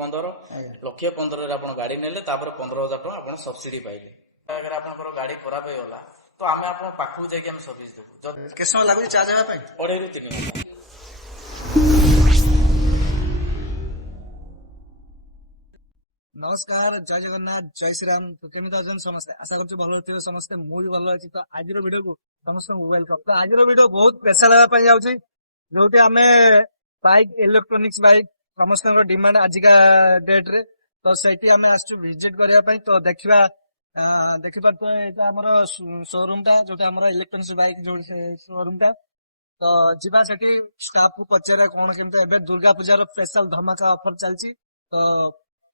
15 ଲକ୍ଷେ 15 ଆପଣ ଗାଡି ନେଲେ ତାପରେ 15,000 ଟଙ୍କା ଆପଣ ସବସିଡି ପାଇଲେ। ଆପଣଙ୍କର ଗାଡି ଖରାପ ହେଇଗଲା ତ ଆମେ ଆପଣଙ୍କ ପାଖକୁ ଯାଇକି ଆମେ ସର୍ଭିସ ଦେବୁ। କେତେ ସମୟ ଲାଗୁଛି ଚାର୍ଜ ହେବା ପାଇଁ? 2.5 ରୁ 3 ଘଣ୍ଟା। नमस्कार, जय जगन्नाथ, जय श्रीराम। तो केमिति अछन समस्ते? आशा करछु भलो थिबे समस्ते। मु भी भलो अछि। तो आजिरो वीडियो को समस्त वेलकम। तो आजिरो वीडियो बहुत स्पेशल हेबा पई जाउछि, जोटी हमें बाइक इलेक्ट्रॉनिक्स बाइक समस्त डिमांड आजिका डेट रे। तो सेठी हमें आछु विजिट करिया पई। तो देखिबा देखि पारतो एटा हमर शोरूम टा, जोटी हमर इलेक्ट्रॉनिक्स बाइक जो शोरूम टा। तो जिबा सेठी स्टाफ को पचारे कोन केमते एबे दुर्गा पूजार स्पेशल धमाका ऑफर चलछि। तो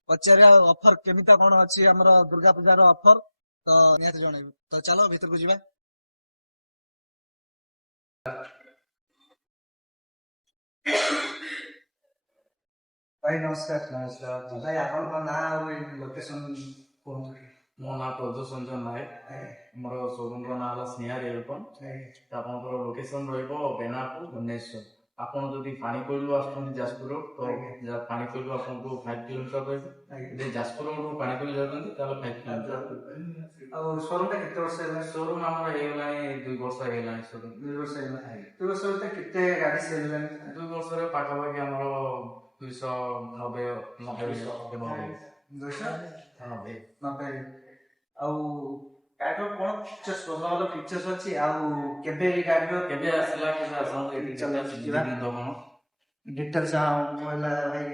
पचारे ऑफर केमिता कोन अछि हमर दुर्गा पूजार ऑफर, तो निहाती जणैबो। तो चलो भीतर को जिबा। भाई नमस्कार। नमस्कार भाई आपन को ना लोकेशन कोन? मो ना प्रदोष रंजन नायक। मोर शोरूम रो ना हला स्नेहा रियलपन। आपनकर लोकेशन रहइबो बेनापुर भुवनेश्वर। आपण जदि पानीकोइलु आसुन जाजपुर तो पानीकोइलु आपनको 5 किलोमीटर रहइबो। जे जाजपुर रो पानीकोइलु जातन ताले 5 किलोमीटर। आ शोरूम टा केते वर्ष हेला? शोरूम हमर हेलाय 2 वर्ष हेलाय शोरूम। 2 वर्ष हेला। 2 वर्ष रे केते गाड़ी सेल हेलानी? 2 वर्ष रे पाखा पाखी हमर 290 ଆଉ ଗାଡିର କଣ ଫିଚର୍ସ ଭଲ ଭଲ ଫିଚର୍ସ ଅଛି? ଆଉ କେବେ ଏଇ ଗାଡିର କେବେ ଆସିଲା କି ଆସନ୍ତୁ ଏଠି ଯିବା ଡିଟେଲ୍ସ ହେଲା ଭାଇ।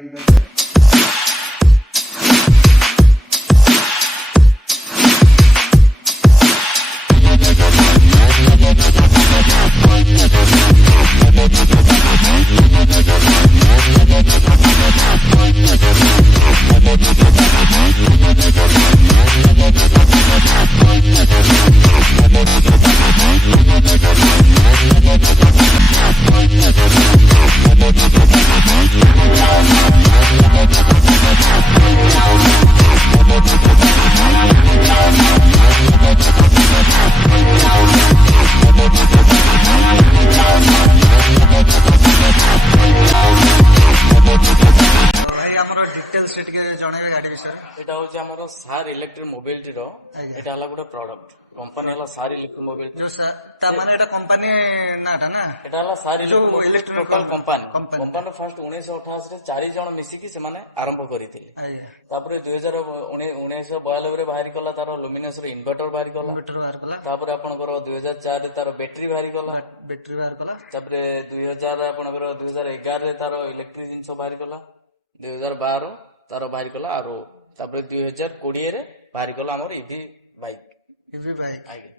सार इलेक्ट्रिक मोबिलिटी रो एटा हला गुटे प्रोडक्ट कंपनी हला सार इलेक्ट्रिक मोबिलिटी जो ता माने एटा कंपनी नाटा ना एटा हला सार इलेक्ट्रिक टोटल कंपनी फर्स्ट 1988 रे 4 जण मिसी की से माने आरंभ करिथिले। तापर 2019 रे बाहरी कला तार लुमिनस रे इन्वर्टर बाहरी कला। तापर आपनकर 2004 रे तार बैटरी बाहरी कला। तापर 2000 आपनकर 2011 रे तार इलेक्ट्रिक जिंस बाहरी कला। 2012 तार बाहरी कला आरो तापर 2020 रे बाहरी कला हमर ईवी बाइक। आगे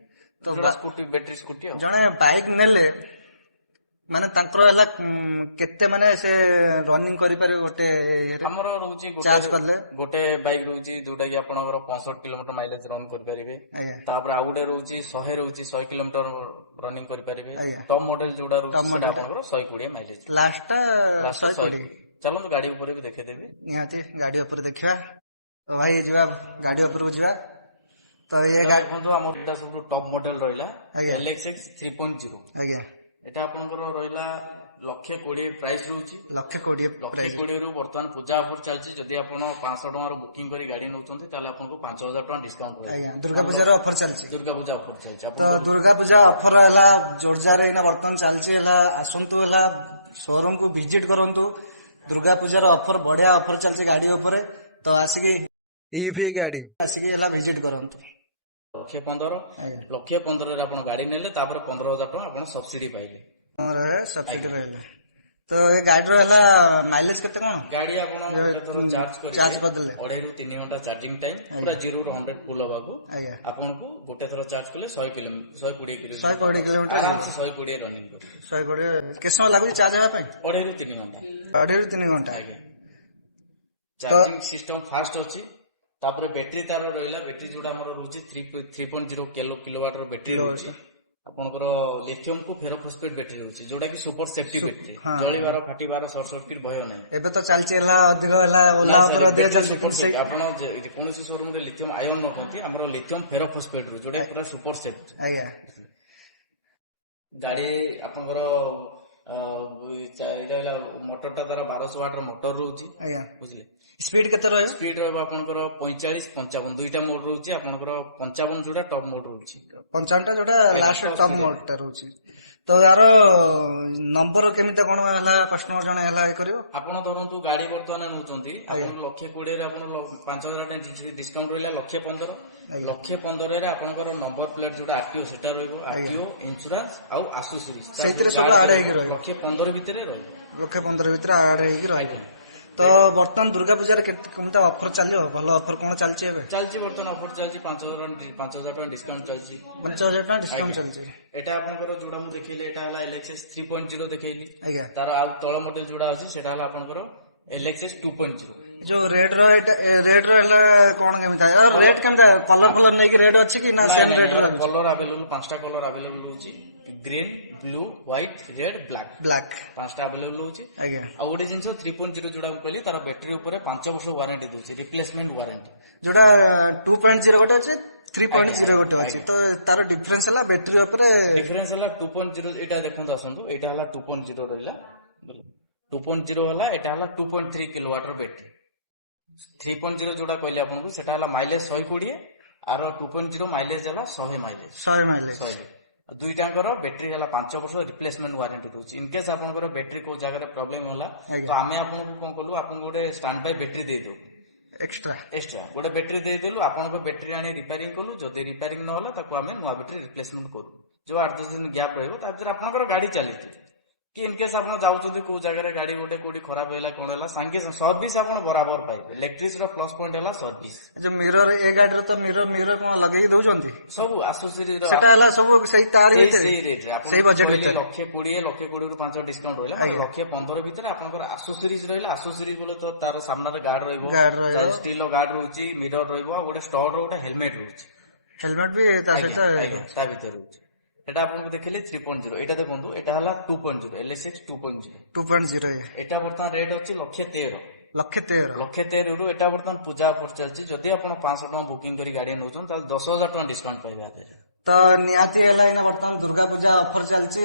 तो स्कूटी बैटरी स्कूटी जणे बाइक नेले माने तांकर हला केते माने से रनिंग करि पारे गोटे हमर रहउची गोटे बाइक रहउची जोटा कि आपनकर 65 किलोमीटर माइलेज रन कर परिबे। तापर आ गुटे रहउची 100 रहउची 100 किलोमीटर रनिंग कर परिबे। टॉप मॉडल जोडा रहउची सेटा आपनकर 120 माइलेज लास्ट 120। चलो तो गाड़ी ऊपर भी देखे देबे। निहाती गाड़ी ऊपर देखिबा। तो भाई जिबा गाड़ी ऊपर जिबा। तो ये गाड़ी बंधु हमर एटा सब टॉप मॉडल रहिला LXX 3.0। आगे एटा आपनकर रहिला 120 प्राइस रहउची। 120 रो वर्तमान पूजा ऑफर चलची। जदि आपण 500 टका रो बुकिंग करी गाड़ी नउचंती ताले आपनको 5000 टका डिस्काउंट होय। दुर्गा पूजा रो ऑफर चलची। दुर्गा पूजा ऑफर चलची। तो दुर्गा पूजा ऑफर हला जोरजार एना वर्तमान चलची हला आसंतु हला शोरूम को विजिट करंतु। दुर्गा पूजा रो ऑफर बढ़िया ऑफर चलची गाड़ी ऊपर। तो आसिकी ईवी गाड़ी आसिकी हला विजिट करंतु। लक्षे 15 रे आपण गाड़ी नेले तापर 15,000 टका आपण सब्सिडी पाइले। सब्सिडी पाइले। तो ए गाड़ी रो हला माइलेज केते कोन? गाड़ी आपण चार्ज बदले 2.5 ରୁ 3 घंटा चार्जिंग टाइम पूरा 0 ରୁ 100 फुल होबाकू आपण को गोटे थरो चार्ज कले 120 किलोमीटर आराम से 120 रनिंग कर 120 केते समय लागु चार्ज हेबा पई? 2.5 ରୁ 3 घंटा 2.5 ରୁ 3 घंटा। आगे चार्जिंग सिस्टम फास्ट अछि। तापर बैटरी तार रहिला बैटरी जोडा हमर रहउची 3.0 किलोवाट रो बैटरी रहउची। आपनकर लिथियम को फेरोफॉस्फेट बैटरी रहउची जोडा कि सुपर सेफ्टी बैटरी। जळीबार फाटीबार शॉर्ट सर्किट भय नै। एबे तो चालची हला अधिक हला ओला पर सुपर सेफ्टी आपण कोनोसी शोरूम रे लिथियम आयन न कोंती हमर लिथियम फेरोफॉस्फेट रो जोडा पूरा सुपर सेफ्टी। आगे गाड़ी आपनकर ଏଇଟା ହେଲା ମଟରଟା ତାର 1200 ୱାଟ ର ମଟର ରହୁଛି ଆଜ୍ଞା ବୁଝିଲେ। ସ୍ପିଡ କେତେ ରହିବ? ସ୍ପିଡ ରହିବ ଆପଣଙ୍କର 45 55 ଦୁଇଟା ମୋଡ ରହୁଛି ଆପଣଙ୍କର 55 ଯୋଉଟା ଟପ୍ ମୋଡ ରହୁଛି 55 ଟା ଯୋଉଟା ଲାଷ୍ଟ ଟପ୍ ମୋଡ ଟା ରହୁଛି। ତ ୟାର ନମ୍ବର କେମିତି କଣ ହେଲା କଷ୍ଟମର ଜଣେ ହେଲା କରିବ? ଆପଣ ଧରନ୍ତୁ ଗାଡି ବର୍ତ୍ତମାନ ନେଉଛନ୍ତି ଆପଣ 1,20,000 ଆପଣ 5,000 ଟଙ୍କା ଡିସକାଉଣ୍ଟ ରହିଲା 1,15,000 1,15,000 ଆପଣଙ୍କର ନମ୍ବର ପ୍ଲେଟ ଯୋଉଟା ଆରଟିଓ ସେଟା ରହିବ ଆରଟିଓ ଇନ୍ସୁରାନ୍ସ ଆଉ ଆସୋସିରିଜ ସେଇଥିରେ ସବୁ ଆଡ ହେଇକି ରହିବ 1,15,000 ଭିତରେ ରହିବ 1,15,000 ଭିତରେ ଆଡ ହେଇକି ରହିବ। ତ ବର୍ତ୍ତମାନ ଦୁର୍ଗା ପୂଜାରେ କେମିତି ଅଫର ଚାଲିବ? ଭଲ ଅଫର କଣ ଚାଲିଛି ଏବେ? ଚାଲିଛି ବର୍ତ୍ତମାନ ଅଫର ଚାଲିଛି 5,000 ଟଙ୍କା ଡିସକାଉଣ୍ଟ ଚାଲିଛି 5,000 ଟଙ୍କା ଡିସକାଉଣ୍ଟ ଚାଲିଛି। ଏଟା ଆପଣଙ୍କର ଯୋଉଟା ମୁଁ ଦେଖେଇଲି ଏଟା ହେଲା LXS 3.0 ଦେଖେଇଲି ଆଜ୍ଞା ତାର ଆଉ ତଳ ମଡେଲ ଯୋଉଟା ଅଛି ସେଟା ହେଲା ଆପଣଙ୍କର LXS 2.0। ଯୋଉ ରେଡ୍ ର ରେଡ୍ ର ହେଲେ କଣ କେମିତି ରେଟ୍ କେମିତି କଲର ଫଲର ନେଇକି ରେଟ୍ ଅଛି କି ନା ସେମ୍ ରେଟ୍ ର? କଲର ଆଭେଲେବୁଲ 5ଟା କଲର ଆଭେଲେବୁଲ ହଉଛି green blue white red black 5ଟା ଆଭେଲେବୁଲ ହଉଛି। ଆଜ୍ଞା ଆଉ ଗୋଟେ ଜିନିଷ 3.0 ଯୋଉଟା ମୁଁ କହିଲି ତାର ବ୍ୟାଟେରୀ ଉପରେ 5 ବର୍ଷ ୱାରେଣ୍ଟି ଦଉଛି ରିପ୍ଲେସମେଣ୍ଟ ୱାରେଣ୍ଟି। ଯୋଉଟା 2.0 ଗୋଟେ ଅଛି 3.0 ଗୋଟେ ଅଛି ତ ତାର ଡିଫରେନ୍ସ ହେଲା ବ୍ୟାଟେରୀ ଉପରେ ଡିଫରେନ୍ସ ହେଲା 2.0 ଏଇଟା ଦେଖନ୍ତୁ ଆସନ୍ତୁ ଏଇଟା ହେଲା 2.0 ରହିଲା 2.0 ହେଲା ଏଟା ହେଲା 2.3 କିଲୋୱାଟ ର ବ୍ୟାଟେରୀ 3.0 ଯୋଉଟା କହିଲି ଆପଣଙ୍କୁ ସେଟା ହେଲା ମାଇଲେଜ 120 ଆର 2.0 ମାଇଲେଜ ହେଲା 100 ମାଇଲେଜ 100 ଦୁଇଟାଙ୍କର ବ୍ୟାଟେରୀ ହେଲା 5 ବର୍ଷ ରିପ୍ଲେସମେଣ୍ଟ ୱାରେଣ୍ଟି ଦଉଛି। ଇନକେସ୍ ଆପଣଙ୍କର ବ୍ୟାଟେରୀ କୋଉ ଜାଗାରେ ପ୍ରୋବ୍ଲେମ ହେଲା ତ ଆମେ ଆପଣଙ୍କୁ କଣ କଲୁ ଆପଣଙ୍କୁ ଗୋଟେ ଷ୍ଟାଣ୍ଡ ବାଇ ବ୍ୟାଟେରୀ ଦେଇଦଉ ଏକ୍ସଟ୍ରା ଗୋଟେ ବ୍ୟାଟେରୀ ଦେଇଦେଲୁ ଆପଣଙ୍କ ବ୍ୟାଟେରୀ ଆଣି ରିପାରିଂ କଲୁ ଯଦି ରିପାରିଂ ନହେଲା ତାକୁ ଆମେ ନୂଆ ବ୍ୟାଟେରୀ ରିପ୍ଲେସମେଣ୍ଟ କରୁ ଯୋଉ 8-10 ଦିନ ଗ୍ୟାପ ରହିବ ତା ଭିତରେ ଆପଣଙ୍କର ଗାଡି ଚାଲିଥିବ କି ଇନକେସ୍ ଆପଣ ଯାଉଛନ୍ତି କୋଉ ଜାଗାରେ ଗାଡି ଗୋଟେ କୋଉଠି ଖରାପ ହେଲା କଣ ହେଲା ସାଙ୍ଗେ ସର୍ଭିସ ଆପଣ ବରାବର ପାଇବେ। ଇଲେକ୍ଟ୍ରିକ ର ପ୍ଲସ ପଏଣ୍ଟ ହେଲା ସର୍ଭିସ। ମିରର ଏ ଗାଡିରେ ତ ମିରର କଣ ଲଗେଇ ଦଉଛନ୍ତି ସବୁ ଆସୋସିଏଟ ସେଟା ହେଲା ସବୁ ସେଇ ତାଳି ଭିତରେ ସେଇ ରେଟ୍ ରେ ଆପଣ କହିଲେ 1,20,000 ରୁ 5 ଡିସକାଉଣ୍ଟ ରହିଲା ମାନେ 1,15,000 ଭିତରେ ଆପଣଙ୍କର ଆସୋସିରିଜ ରହିଲା ଆସୋସିରିଜ ବୋଲେ ତ ତାର ସାମ୍ନାରେ ଗାର୍ଡ ରହିବ ଷ୍ଟିଲ ଗାର୍ଡ ରହୁଛି ମିରର ରହିବ ଆଉ ଗୋଟେ ଷ୍ଟଡ ର ଗୋଟେ ହେଲମେଟ ରହୁଛି ହେଲମେଟ ବି ତା ଭିତରେ ରହୁଛି। এটা ଆପଣଙ୍କୁ ଦେଖିଲେ 3.0 ଏଇଟା ଦେଖନ୍ତୁ ଏଟା ହେଲା 2.0 LSX 2.0 ଏଟା ବର୍ତ୍ତମାନ ରେଟ୍ ଅଛି 1,13,000 ରୁ ଏଟା ବର୍ତ୍ତମାନ ପୂଜା ଅଫର ଚାଲିଛି ଯଦି ଆପଣ 500 ଟଙ୍କା ବୁକିଂ କରି ଗାଡି ନଉଛନ୍ତି ତାହେଲେ 10,000 ଟଙ୍କା ଡିସକାଉଣ୍ଟ ପାଇବେ ଆଦେରେ। ତ ନିହାତି ହେଲା ଏଇନା ବର୍ତ୍ତମାନ ଦୁର୍ଗା ପୂଜା ଅଫର ଚାଲିଛି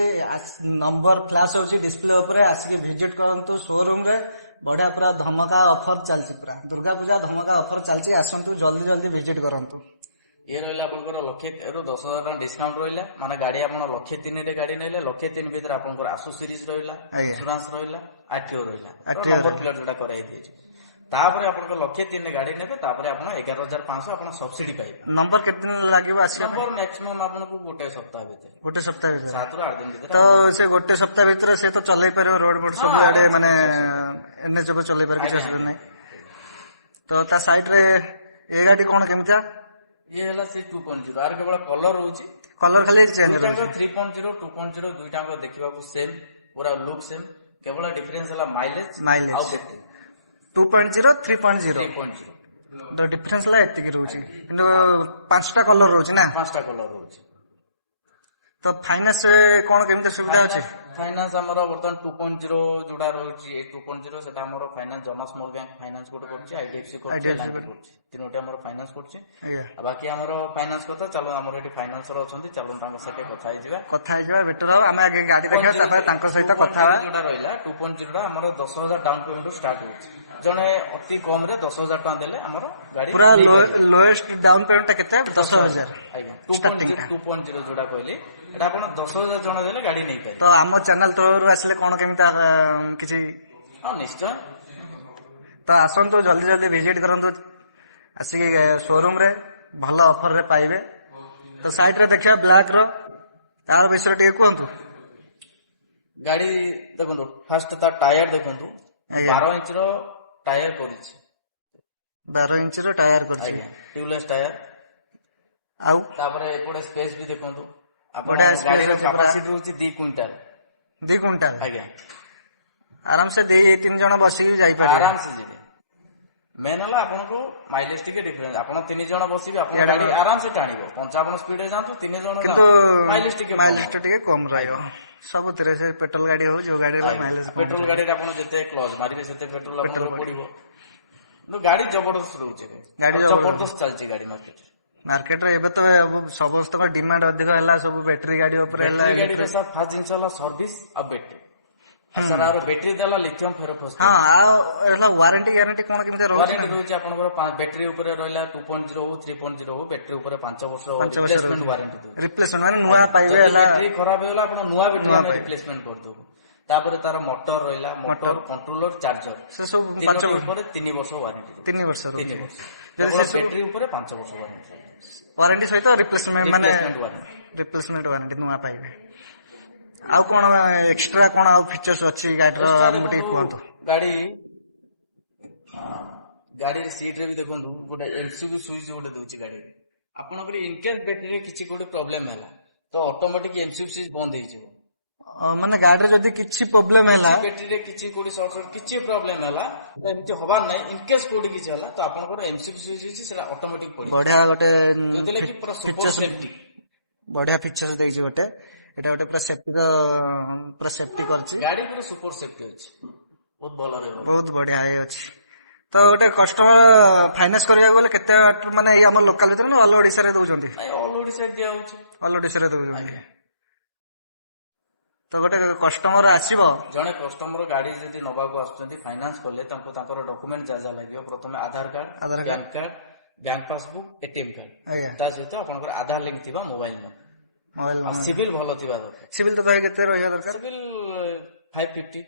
ନମ୍ବର ଫ୍ଲାଶ ହଉଛି ଡିସପ୍ଲେ ଉପରେ ଆସିକି ଭିଜିଟ କରନ୍ତୁ ଶୋରୁମ ରେ ବଢିଆ ପୁରା ଧମକା ଅଫର ଚାଲିଛି ପୁରା ଦୁର୍ଗା ପୂଜା ଧମକା ଅଫର ଚାଲିଛି ଆସନ୍ତୁ ଜଲ୍ଦି ଭିଜିଟ କରନ୍ତୁ। ଇଏ ରହିଲା ଆପଣଙ୍କର 1,00,000 ରୁ 10,000 ଟଙ୍କା ଡିସକାଉଣ୍ଟ ରହିଲା ମାନେ ଗାଡି ଆପଣ 1,03,000 ରେ ଗାଡି ନେଲେ 1,03,000 ଭିତରେ ଆପଣଙ୍କର ଆସୋସିରିଜ ରହିଲା ଇନ୍ସୁରାନ୍ସ ରହିଲା ଆରଟିଓ ରହିଲା ନମ୍ବର ପ୍ଲେଟ ଯୋଉଟା କରାଇ ଦେଇଛି ତାପରେ ଆପଣଙ୍କ 1,03,000 ରେ ଗାଡି ନେବେ ତାପରେ ଆପଣ 11,500 ଆପଣ ସବସିଡି ପାଇବେ। ନମ୍ବର କେତେ ଦିନ ଲାଗିବ ଆସିବା? ନମ୍ବର ମ୍ୟାକ୍ସିମମ୍ ଆପଣଙ୍କୁ ଗୋଟେ ସପ୍ତାହ ଭିତରେ 7 ରୁ 8 ଦିନ ଭିତରେ ତ ସେ ଗୋଟେ ସପ୍ତାହ ଭିତରେ ସେ ତ ଚଲେଇ ପାରିବ ରୋଡ ବୋର୍ଡ ସବୁ ମାନେ ଏନଏଚ ଉପରେ ଚଲେଇ ପାରିବ କିଛି ଅସୁବିଧା ନାହିଁ। ତ ତା ସାଇଡ ରେ ଏ ଗାଡି କଣ କେମିତିଆ? ଇଏ ହେଲା ସେ 2.0 ଆର କେବଳ କଲର ରହୁଛି କଲର ଖାଲି ଚେଞ୍ଜ ଦୁଇଟାଙ୍କ 3.0 2.0 ଦୁଇଟାଙ୍କ ଦେଖିବାକୁ ସେମ୍ ପୁରା ଲୁକ୍ ସେମ୍ କେବଳ ଡିଫରେନ୍ସ ହେଲା ମାଇଲେଜ ଆଉ ବ୍ୟାଟେରୀ 2.0 3.0 ତ ଡିଫରେନ୍ସ ହେଲା ଏତିକି ରହୁଛି କିନ୍ତୁ 5ଟା କଲର ରହୁଛି ନା 5ଟା କଲର ରହୁଛି। ତ ଫାଇନାନ୍ସ କଣ କେମିତି ସୁବିଧା ଅଛି? ଫାଇନାନ୍ସ ଆମର ବର୍ତ୍ତମାନ 2.0 ଯୋଉଟା ରହୁଛି 2.0 ସେଟା ଆମର ଫାଇନାନ୍ସ ଜମା ସ୍ମଲ ବ୍ୟାଙ୍କ ଫାଇନାନ୍ସ ଗୋଟେ କରୁଛି IDFC କରୁଛି କରୁଛି ତିନୋଟି ଆମର ଫାଇନାନ୍ସ କରୁଛି ଆଉ ବାକି ଆମର ଫାଇନାନ୍ସ କଥା ଚାଲୁ ଆମର ଏଠି ଫାଇନାନ୍ସର ଅଛନ୍ତି ଚାଲୁ ତାଙ୍କ ସହିତ କଥା ହେଇଯିବା ବେଟର ହବ ଆମେ ଆଗେ ଗାଡି ଦେଖିବା ତାପରେ ତାଙ୍କ ସହିତ କଥା ହେବା। ଯୋଉଟା ରହିଲା 2.0 ଟା ଆମର 10,000 ଡାଉନ ପେମେଣ୍ଟ ଷ୍ଟାର୍ଟ ହଉଛି ଜଣେ ଅତି କମ ରେ 10,000 ଟଙ୍କା ଦେଲେ ଆମର ଗାଡି ପୁରା ଲୋଏଷ୍ଟ ଡାଉନ ପେମେଣ୍ଟ କେତେ? 10,000 ଆଜ୍ଞା 2.0 ଯୋଉଟା କହିଲି ଏଟା ଆପଣ 10,000 ଜଣ ଦେଲେ ଗାଡି ନେଇପାରିବେ। ତ ଆମ ଚ୍ୟାନେଲ ତରଫରୁ ଆସିଲେ କଣ କେମିତି କିଛି ହଁ ନିଶ୍ଚୟ ତ ଆସନ୍ତୁ ଜଲ୍ଦି ଭିଜିଟ କରନ୍ତୁ ଆସିକି ଶୋରୁମ ରେ ଭଲ ଅଫର ରେ ପାଇବେ। ତ ସାଇଡ ରେ ଦେଖିବା ବ୍ଲାକ ର ତାର ବିଷୟରେ ଟିକେ କୁହନ୍ତୁ। ଗାଡି ଦେଖନ୍ତୁ ଫାଷ୍ଟ ତା ଟାୟାର ଦେଖନ୍ତୁ 12 ଇଞ୍ଚ ର ଟାୟାର କରିଛି 12 ଇଞ୍ଚ ର ଟାୟାର କରିଛି ଟ୍ୟୁବଲେସ୍ ଟାୟାର ଆଉ ତାପରେ ଏପଟେ ସ୍ପେସ ବି ଦେଖନ୍ତୁ ଆପଣ ଗାଡିର କାପାସିଟି ରହୁଛି 2 କୁଇଣ୍ଟାଲ ଆଜ୍ଞା ଆରାମସେ 2-3 ଜଣ ବସିକି ଯାଇପାରିବେ ଆରାମସେ ଯିବେ। ମେନ୍ ହେଲା ଆପଣଙ୍କୁ ମାଇଲେଜ ଟିକେ ଡିଫରେନ୍ସ ଆପଣ 3 ଜଣ ବସିବେ ଆପଣ ଗାଡି ଆରାମସେ ଟାଣିବ 55 ସ୍ପିଡ ରେ ଯାଆନ୍ତୁ 3 ଜଣ ମାଇଲେଜ ଟିକେ କମ ରହିବ ସବୁଥିରେ ସେ ପେଟ୍ରୋଲ ଗାଡି ହଉ ଯୋଉ ଗାଡି ମାଇଲେଜ ପେଟ୍ରୋଲ ଗାଡିରେ ଆପଣ ଯେତେ କ୍ଲଚ ମାରିବେ ସେତେ ପେଟ୍ରୋଲ ଆପଣଙ୍କର ପଡିବ କିନ୍ତୁ ଗାଡି ଜବରଦସ୍ତ ରହୁଛି ଜବରଦସ୍ତ ଚାଲିଛି ଗାଡି ମାର୍କେଟରେ ଏବେ ତ ସମସ୍ତଙ୍କ ଡିମାଣ୍ଡ ଅଧିକ ହେଲା ସବୁ ବ୍ୟାଟେରୀ ଗାଡି ଉପରେ ହେଲା ଗାଡିର ଫାଷ୍ଟ ଜିନିଷ ହେଲା ସର୍ଭିସ ଆଉ ବ୍ୟାଟେରୀ ସାର୍ ଆର ବ୍ୟାଟେରୀ ଦେଲା ଲିଥିୟମ ଫେରୋଫସ୍ଫେଟ୍। ହଁ ଆଉ ହେଲା ୱାରେଣ୍ଟି ଗ୍ୟାରେଣ୍ଟି କଣ କେମିତି ରହୁଛି? ୱାରେଣ୍ଟି ରହୁଛି ଆପଣଙ୍କର ବ୍ୟାଟେରୀ ଉପରେ ରହିଲା 2.0 ହଉ 3.0 ହଉ ବ୍ୟାଟେରୀ ଉପରେ 5 ବର୍ଷ ରିପ୍ଲେସମେଣ୍ଟ ୱାରେଣ୍ଟି ଦଉଛି। ରିପ୍ଲେସମେଣ୍ଟ ମାନେ ନୂଆ ପାଇବେ ହେଲା। ବ୍ୟାଟେରୀ ଖରାପ ହେଇଗଲା ଆପଣ ନୂଆ ବ୍ୟାଟେରୀ ଆମେ ରିପ୍ଲେସମେଣ୍ଟ କରିଦେବୁ। ତାପରେ ତାର ମୋଟର ରହିଲା, ମୋଟର କଣ୍ଟ୍ରୋଲର ଚାର୍ଜର ସେ ସବୁ ତିନୋଟି ଉପରେ 3 ବର୍ଷ ୱାରେଣ୍ଟି। 3 ବର୍ଷ 3 ବର୍ଷ କେବଳ ବ୍ୟାଟେରୀ ଉପରେ 5 ବର୍ଷ ୱାରେଣ୍ଟି। ୱାରେଣ୍ଟି ସହିତ ରିପ୍ଲେସମେଣ୍ଟ ମାନେ ରିପ୍ଲେସମେଣ୍ଟ ୱାରେଣ୍ଟି ନୂଆ ପାଇବେ। ଆଉ କଣ ଏକ୍ସଟ୍ରା କଣ ଆଉ ଫିଚର୍ସ ଅଛି ଗାଡିର ଆମକୁ ଟିକେ କୁହନ୍ତୁ। ଗାଡିର ସିଟ୍ ରେ ବି ଦେଖନ୍ତୁ ଗୋଟେ ଏଲସିବି ସୁଇଚ୍ ଗୋଟେ ଦଉଛି ଗାଡିରେ। ଆପଣଙ୍କର ଇନକେସ୍ ବ୍ୟାଟେରୀରେ କିଛି ଗୋଟେ ପ୍ରୋବ୍ଲେମ ହେଲା ତ ଅଟୋମେଟିକ ଏଲସିବି ସୁଇଚ୍ ବନ୍ଦ ହେଇଯିବ। ମାନେ ଗାଡିରେ ଯଦି କିଛି ପ୍ରୋବ୍ଲେମ ହେଲା, ବ୍ୟାଟେରୀରେ କିଛି କୋଉଠି ସର୍ଟ ସର୍କିଟ କିଛି ପ୍ରୋବ୍ଲେମ ହେଲା ତ ଏମିତି ହବାର ନାହିଁ। ଇନକେସ୍ କୋଉଠି କିଛି ହେଲା ତ ଆପଣଙ୍କର ଏଲସିବି ସୁଇଚ୍ ଅଛି ସେଟା ଅଟୋମେଟିକ ପଡିବ। ବଢିଆ ଗୋଟେ ଯୋଉଥିରେ କି ପୁରା ସୁପର ସେଫ୍ଟି। ବଢିଆ ଫିଚର୍ସ ଦେଇଛି ଗୋଟେ। ଏଟା ଗୋଟେ ପୁରା ସେଫ୍ଟିର ପୁରା ସେଫ୍ଟି କରିଛି। ଗାଡି ପୁରା ସୁପର ସେଫ୍ଟି ଅଛି, ବହୁତ ଭଲ ରହିବ, ବହୁତ ବଢିଆ ହେଇ ଅଛି। ତ ଗୋଟେ କଷ୍ଟମର ଫାଇନାନ୍ସ କରିବାକୁ ଗଲେ କେତେ ମାନେ ଏଇ ଆମ ଲୋକାଲ ଭିତରେ ନା ଅଲ ଓଡିଶାରେ ଦଉଛନ୍ତି? ଅଲ ଓଡିଶା ଦିଆ ହଉଛି, ଅଲ ଓଡିଶାରେ ଦଉଛନ୍ତି। ତ ଗୋଟେ କଷ୍ଟମର ଆସିବ, ଜଣେ କଷ୍ଟମର ଗାଡି ଯଦି ନବାକୁ ଆସୁଛନ୍ତି ଫାଇନାନ୍ସ କଲେ ତାଙ୍କୁ ତାଙ୍କର ଡକୁମେଣ୍ଟ ଯାହା ଯାହା ଲାଗିବ, ପ୍ରଥମେ Aadhaar card, PAN card, bank passbook, ATM card, ତା ସହିତ ଆପଣଙ୍କର ଆଧାର ଲିଙ୍କ ଥିବା ମୋବାଇଲ ନମ୍ବର, ସିଭିଲ ଭଲ ଥିବା ଦରକାର। ସିଭିଲ ତ କେତେ ରହିବା ଦରକାର? ସିଭିଲ 550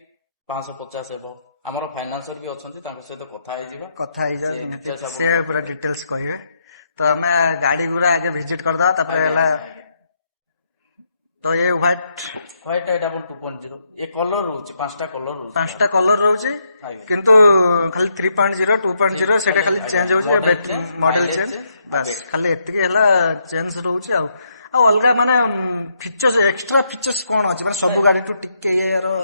550 ହେବ। ଆମର ଫାଇନାନ୍ସର ବି ଅଛନ୍ତି, ତାଙ୍କ ସହିତ କଥା ହେଇଯିବା, ସେ ପୁରା ଡିଟେଲ୍ସ କହିବେ। ତ ଆମେ ଗାଡି ଗୁରା ଆଗେ ଭିଜିଟ କରିଦବା, ତାପରେ ହେଲା ତ ଏ ହ୍ୱାଇଟ ଏଇଟା ଆପଣ 2.0 ଏ କଲର ରହୁଛି, 5ଟା କଲର ରହୁଛି, 5ଟା କଲର ରହୁଛି, କିନ୍ତୁ ଖାଲି 3.0 2.0 ସେଟା ଖାଲି ଚେଞ୍ଜ ହଉଛି, ମଡେଲ ଚେଞ୍ଜ, ବାସ୍ ଖାଲି ଏତିକି ହେଲା ଚେଞ୍ଜ ରହୁଛି। ଆଉ ଅଲଗା ମାନେ ଫିଚର୍ସ ଏକ୍ସଟ୍ରା ଫିଚର୍ସ କଣ ଅଛି ମାନେ ସବୁ ଗାଡିଠୁ ଟିକେ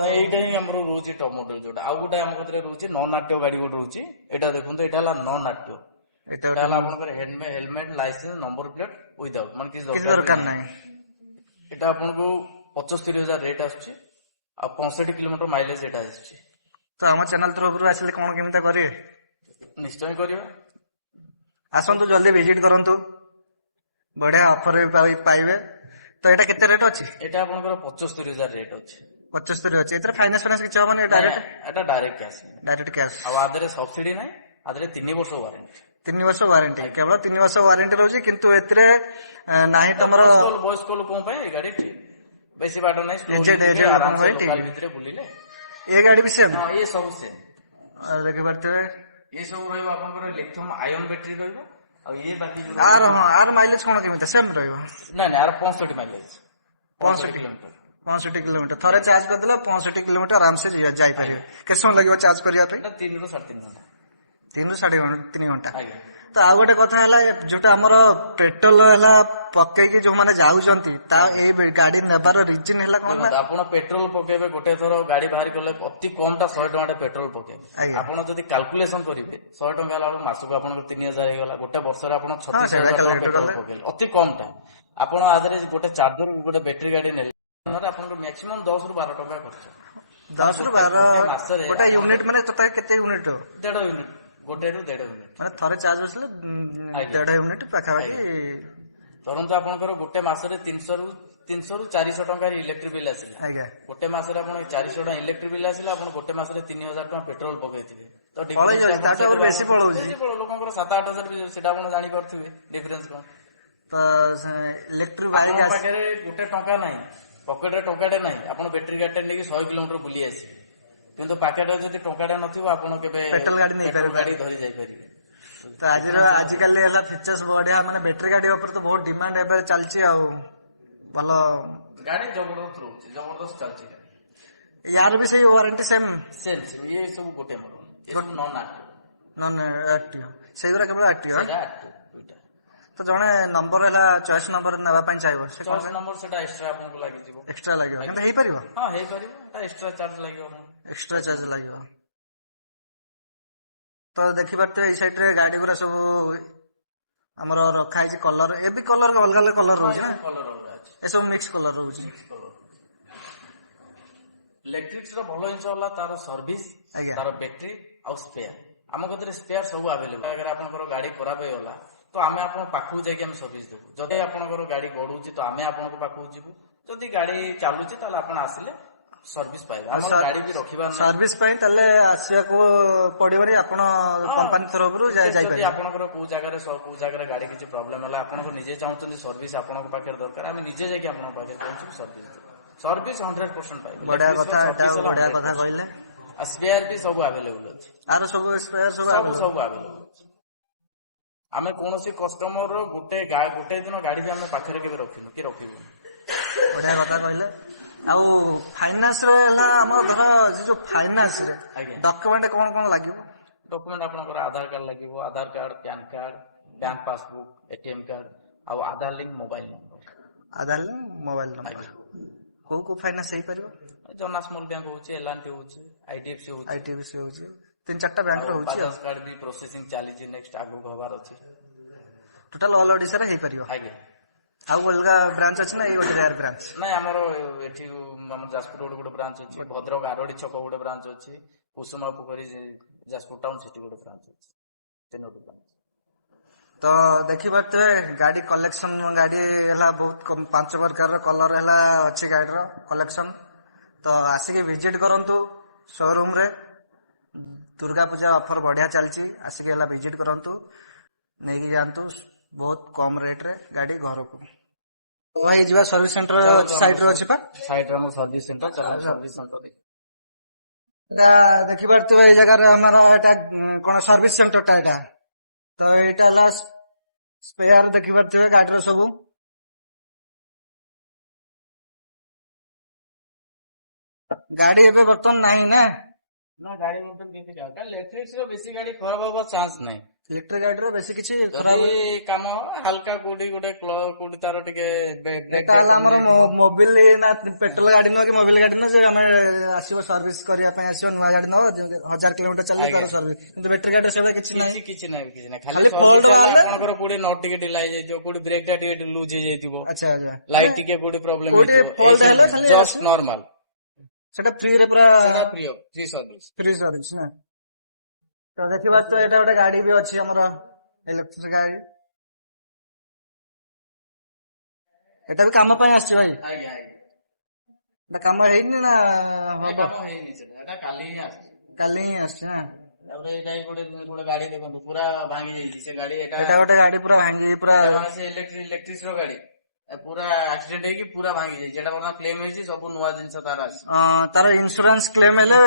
ଏଇଟା ହିଁ ଆମର ରହୁଛି ଟପ୍ ମଡେଲ ଯୋଉଟା। ଆଉ ଗୋଟେ ଆମ କତିରେ ରହୁଛି ନନ୍ ନାଟ୍ୟ ଗାଡି ଗୋଟେ ରହୁଛି, ଏଇଟା ଦେଖନ୍ତୁ, ଏଇଟା ହେଲା ନନ୍ ନାଟ୍ୟ। ଏଇଟା ହେଲା ଆପଣଙ୍କର helmet, licence, number plate without, ମାନେ କିଛି ଦରକାର ନାହିଁ। ଏଟା ଆପଣଙ୍କୁ 75,000 ରେଟ୍ ଆସୁଛି, ଆଉ 65 କିଲୋମିଟର ମାଇଲେଜ ଏଟା ଆସୁଛି। ତ ଆମ ଚ୍ୟାନେଲ ତରଫରୁ ଆସିଲେ କଣ କେମିତି କରିବେ? ନିଶ୍ଚୟ କରିବା, ଆସନ୍ତୁ ଜଲ୍ଦି ଭିଜିଟ କରନ୍ତୁ, ବଢିଆ ଅଫର ବି ପାଇବେ। ତ ଏଟା କେତେ ରେଟ୍ ଅଛି? ଏଟା ଆପଣଙ୍କର 75,000 ରେଟ୍ ଅଛି। 75 ଅଛି। ଏଥିରେ ଫାଇନାନ୍ସ କିଛି ହବନି? ଏଟା ଡାଇରେକ୍ଟ କ୍ୟାଶ। Direct cash. ଆଉ ଆଦେରେ ସବସିଡି ନାହିଁ, ଆଦେରେ 3 ବର୍ଷ ୱାରେଣ୍ଟି। 3 ବର୍ଷ ୱାରେଣ୍ଟି, କେବଳ 3 ବର୍ଷ ୱାରେଣ୍ଟି ରହୁଛି, କିନ୍ତୁ ଏଥିରେ ନାହିଁ ତମର ବୟସ୍କ ଲୋକଙ୍କ ପାଇଁ ଏ ଗାଡି ବେଶୀ ବାଟ ନାହିଁ, ଆରାମସେ ଲୋକାଲ ଭିତରେ ବୁଲିଲେ। ଏ ଗାଡି ବି ସେମ୍? ହଁ, ଏ ସବୁ ସେମ୍। ଦେଖିପାରୁଥିବେ ଏ ସବୁ ରହିବ ଆପଣଙ୍କର ଲିଥିୟମ ଆୟନ ବ୍ୟାଟେରୀ ରହିବ। ଆଉ ଇଏ ବାକି ଆର ମାଇଲେଜ କଣ କେମିତି ସେମ୍ ରହିବ? ନାଇଁ ଆର 65 ମାଇଲେଜ, 65 କିଲୋମିଟର। 65 କିଲୋମିଟର ଥରେ ଚାର୍ଜ କରିଦେଲେ 65 କିଲୋମିଟର ଆରାମସେ ଯାଇପାରିବେ। କେତେ ସମୟ ଲାଗିବ ଚାର୍ଜ କରିବା ପାଇଁ? 3 ରୁ 3.5 ଘଣ୍ଟା। 3 ରୁ 3.5 ଘଣ୍ଟା। ତ ଆଉ ଗୋଟେ କଥା ହେଲା, ଯୋଉଟା ଆମର ପେଟ୍ରୋଲ ହେଲା ପକେଇକି ଯୋଉମାନେ ଯାଉଛନ୍ତି, ତା ଏଇ ଗାଡି ନେବାର ରିଜିନ ହେଲା କଣ? ଆପଣ ପେଟ୍ରୋଲ ପକେଇବେ, ଗୋଟେ ଥର ଗାଡି ବାହାରି ଗଲେ ଅତି କମ ଟା 100 ଟଙ୍କା ପେଟ୍ରୋଲ ପକେଇବେ। ଆପଣ ଯଦି କାଲକୁଲେସନ କରିବେ 100 ଟଙ୍କା ହେଲା ବେଳକୁ ମାସକୁ ଆପଣଙ୍କର 3,000 ହେଇଗଲା, ଗୋଟେ ବର୍ଷରେ ଆପଣ 36,000 ଟଙ୍କା ପେଟ୍ରୋଲ ପକେଇଲେ, ଅତି କମ ଟା। ଆପଣ ଆଦେରେ ଗୋଟେ ଚାର୍ଜର, ଗୋଟେ ବ୍ୟାଟେରୀ ଗାଡି ନେଲେ ଆପଣଙ୍କ ମ୍ୟାକ୍ସିମମ୍ 10 ରୁ 12 ଟଙ୍କା ଖର୍ଚ୍ଚ। 10 ରୁ 12 ମାସରେ ଗୋଟେ ୟୁନିଟ ମାନେ ତଥାପି କେତେ ୟୁନିଟ? 1.5 ୟୁନିଟ, 1 ରୁ 1.5 ୟୁନିଟ, ମାନେ ଥରେ ଚାର୍ଜ ବସିଲେ 1.5 ୟୁନିଟ ପାଖାପାଖି। ଧରନ୍ତୁ ଆପଣଙ୍କର ଗୋଟେ ମାସରେ 300 ରୁ 400 ଟଙ୍କାର ଇଲେକ୍ଟ୍ରିକ ବିଲ୍ ଆସିଲା, ଗୋଟେ ମାସରେ ଆପଣ 400 ଟଙ୍କା ଇଲେକ୍ଟ୍ରିକ ବିଲ୍ ଆସିଲା, ଆପଣ ଗୋଟେ ମାସରେ 3,000 ଟଙ୍କା ପେଟ୍ରୋଲ ପକେଇଥିବେ, ତ ବେଶୀ ପଳଉଛି। ଲୋକଙ୍କର 7-8,000 ସେଟା ଆପଣ ଜାଣିପାରୁଥିବେ ଡିଫରେନ୍ସ କଣ। ତ ଇଲେକ୍ଟ୍ରିକ ପାଖରେ ଗୋଟେ ଟଙ୍କା ନାହିଁ, ପକେଟରେ ଟଙ୍କାଟେ ନାହିଁ, ଆପଣ ବ୍ୟାଟେରୀ ଗାଡିଟା ନେଇକି 100 କିଲୋମିଟର ବୁଲି ଆସିବେ, କିନ୍ତୁ ପାଖରେ ଯଦି ଟଙ୍କାଟେ ନଥିବ ଆପଣ କେବେ ପେଟ୍ରୋଲ ଗାଡି ଧରି ଯାଇପାରିବେ। ତ ଆଜିକାଲି ହେଲା ଫିଚର୍ସ ବଢିଆ, ମାନେ ବ୍ୟାଟେରୀ ଗାଡି ଉପରେ ତ ବହୁତ ଡିମାଣ୍ଡ ଏବେ ଚାଲିଛି। ଆଉ ଭଲ ଗାଡି ଜବରଦସ୍ତ ରହୁଛି, ଜବରଦସ୍ତ ଚାଲିଛି। ୟାର ବି ସେଇ ୱାରେଣ୍ଟି ସେମ୍? ଇଏ ସବୁ ଗୋଟେ ମଡେଲ, ଏ ସବୁ ନନ୍ ଆକ୍ଟିଭ, ସେଇଗୁରା କେବଳ ଆକ୍ଟିଭ। ତ ଜଣେ ନମ୍ବର ହେଲା ଚଏସ୍ ନମ୍ବର ନେବା ପାଇଁ ଚାହିଁବ, ଚଏସ୍ ନମ୍ବର ସେଟା ଏକ୍ସଟ୍ରା ଆପଣଙ୍କୁ ଲାଗିଯିବ। ଏକ୍ସଟ୍ରା ଲାଗିବ, କିନ୍ତୁ ହେଇପାରିବ? ହଁ, ହେଇପାରିବ, ଏକ୍ସଟ୍ରା ଚାର୍ଜ ଲାଗିବ, ଏକ୍ସଟ୍ରା ଚାର୍ଜ ଲାଗିବ। ତ ଦେଖିପାରୁଥିବେ ଏଇ ସାଇଡ ରେ ଗାଡି ଗୁରା ସବୁ ଆମର ରଖା ହେଇଛି କଲର, ଏବେ କଲର ଅଲଗା ଅଲଗା କଲର ରହୁଛି ନା? ଏସବୁ ମିକ୍ସ କଲର ରହୁଛି। ଇଲେକ୍ଟ୍ରିକ୍ସ ର ଭଲ ଜିନିଷ ହେଲା ତାର ସର୍ଭିସ, ତାର ବ୍ୟାଟେରୀ ଆଉ ସ୍ପେୟାର। ଆମ କତିରେ ସ୍ପେୟାର ସବୁ ଆଭେଲେବଲ। ଆଗରେ ଆପଣଙ୍କର ଗାଡି ଖରାପ ହେଇଗଲା ତ ଆମେ ଆପଣଙ୍କ ପାଖକୁ ଯାଇକି ଆମେ ସର୍ଭିସ ଦେବୁ। ଯଦି ଆପଣଙ୍କର ଗାଡି ଗଡୁଛି ତ ଆମେ ଆପଣଙ୍କ ପାଖକୁ ଯିବୁ, ଯଦି ଗାଡି ଚାଲୁଛି ତାହେଲେ ଆପଣ ଆସିଲେ सर्विस पाइबे हमर गाड़ी भी रखिबा सर्विस ପାଇଁ ତାହେଲେ ଆସିବାକୁ ପଡିବନି ଆପଣ कंपनी तरफରୁ ଯାଇ ଯଦି ପାରିବେ ଆପଣଙ୍କର କୋଉ ଜାଗାରେ ଗାड़ी କିଛି ପ୍ରୋବ୍ଲେମ ହେଲା ଆପଣଙ୍କୁ ନିଜେ ଚାହୁଁଛନ୍ତି सर्विस ଆପଣଙ୍କ ପାଖରେ ଦରକାର ଆମେ ନିଜେ ଯାଇକି ଆପଣଙ୍କ ପାଖରେ ପହଞ୍ଚି सर्विस 100% पाइबे ବଢିଆ କଥା କହିଲେ आ स्पेयर भी सब अवेलेबल अछि आर सब स्पेयर सब सब अवेलेबल अछि आमे कोनोसी कस्टमर गुटे दिन गाड़ी भी आमे पाखरे के रखिनु कि रखिबु बढिया କଥା କହିଲେ ଆଉ फाइनेंस रे हला हमर घर जो फाइनेंस रे डॉक्यूमेंट कोन कोन लागिबो डॉक्यूमेंट आपनकर आधार कार्ड लागिबो Aadhaar card PAN card bank passbook ATM card आ आधार लिंक मोबाइल नंबर को फाइनेंस सही परिबो जना स्मॉल बैंक होचे एलआनटी होचे आईडीएफसी होचे 3-4 बैंक रो होचे बजाज कार्ड भी प्रोसेसिंग चाली जे नेक्स्ट आगु होबार अछि टोटल ऑल ओडिसा रे हे परिबो आगे आ अलगा ब्रांच अछि ना ए गोटे रेयर ब्रांच नै हमरो एठी हमर जाजपुर रोड गोटे ब्रांच अछि भद्रक आरोडी छक गोटे ब्रांच अछि कुसुमा पोखरी जाजपुर टाउन सिटी गोटे ब्रांच अछि तीनोटी ब्रांच तो देखि बते गाड़ी कलेक्शन गाड़ी हला बहुत 5 प्रकार रो कलर हला अछि गाड़ी रो कलेक्शन तो आसिके विजिट करंतु शोरूम रे दुर्गा पूजा ऑफर बढ़िया चलची आसिके हला विजिट करंतु नेकी जानतु बहुत कम रेट रे गाड़ी घर को वही जीवा सर्विस सेंटर साइड रो अछि पा साइड रे हम सर्विस सेंटर चला सर्विस सेंटर देखि बते ए जगह रे हमर एटा कोन सर्विस सेंटर टा एटा तो एटा ला स्पेयर देखि बते गाड़ी रो सब गाड़ी एबे बर्तन नाही ना गाड़ी मतलब केते जाता इलेक्ट्रिक रो बेसी गाड़ी खराब होबा चांस नाही इलेक्ट्रिक गाड़ी रो बेसी किछि जदी काम हल्का कोडी गोटे कोडी तारो टिके ब्रेक हमर मोबाइल ना पेट्रोल गाड़ी न कि मोबाइल गाड़ी न जे हम आसीबो सर्विस करिया पय आसीबो नवा गाड़ी न 1000 किलोमीटर चले तार सर्विस किंतु बैटरी गाड़ी सेटा किछि नाही खाली सर्विस वाला आपनकर कोडी नट टिके ढिलाई जाइतो कोडी ब्रेक टा टिके लूज हो जाइतो अच्छा लाइट टिके कोडी प्रॉब्लम हेतो जस्ट नॉर्मल सेटा फ्री रे पूरा फ्री सर्विस ना तो देखिबा तो एटा गोटे गाड़ी भी अछि हमरा इलेक्ट्रिक गाड़ी एटा भी काम पय आछि भाई एटा काम हेइनी ना काम हेइनी सेटा काली ही आछि ना तारे एटा गोटे गाड़ी देखो पूरा भांगी जाई से गाड़ी एटा गोटे गाड़ी पूरा भांगी पूरा से इलेक्ट्रिक रो गाड़ी पूरा एक्सीडेंट है कि पूरा भांगी जाई जेटा बना क्लेम है सब नुवा जिंस तार आसी तार इंश्योरेंस क्लेम हेले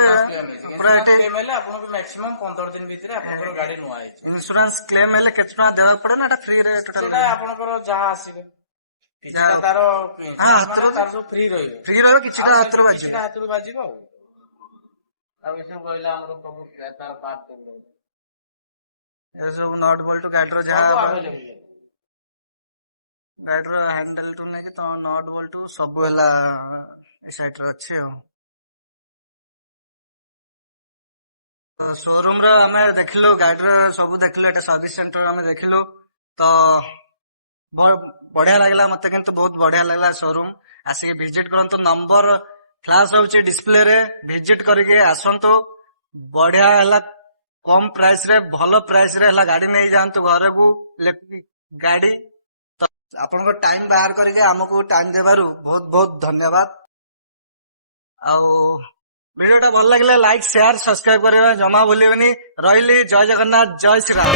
पूरा क्लेम हेले आपन को मैक्सिमम 15 दिन भीतर आपन गाड़ी नुवा है इंश्योरेंस क्लेम हेले केतना देबे पड़े ना एटा फ्री रे टोटल सेटा आपन को जहां आसीबे किछटा तार तार सब फ्री रहइबो किछटा हाथ रो बाजिबो आ एसे कहला हमरो प्रभु तार पार्ट करबो ए सब नट बोल्ट गाड़ी रो जा अवेलेबल गाड़ी रो हैंडल टू नै कि तो नट बोल्ट सब होला ए साइड रो अछि शोरूम रो हमें देखिलो गाड़ी रो सब देखिलो एटा सर्विस सेंटर हमें देखिलो तो बढ़िया लागला मते किंतु बहुत बढ़िया लागला शोरूम आसी विजिट करंतो नंबर फ्लैश होउची डिस्प्ले रे विजिट करके आसंतो बढ़िया हला कम प्राइस रे भलो प्राइस रे हला गाड़ी नै जानतो घरे को इलेक्ट्रिक गाड़ी तो आपन को टाइम बाहर करके हमको टाइम देबारु बहुत बहुत धन्यवाद आउ वीडियो टा भल लागले लाइक शेयर सब्सक्राइब करबा जमा भूलिबेनी रहिली जय जगन्नाथ जय श्री राम।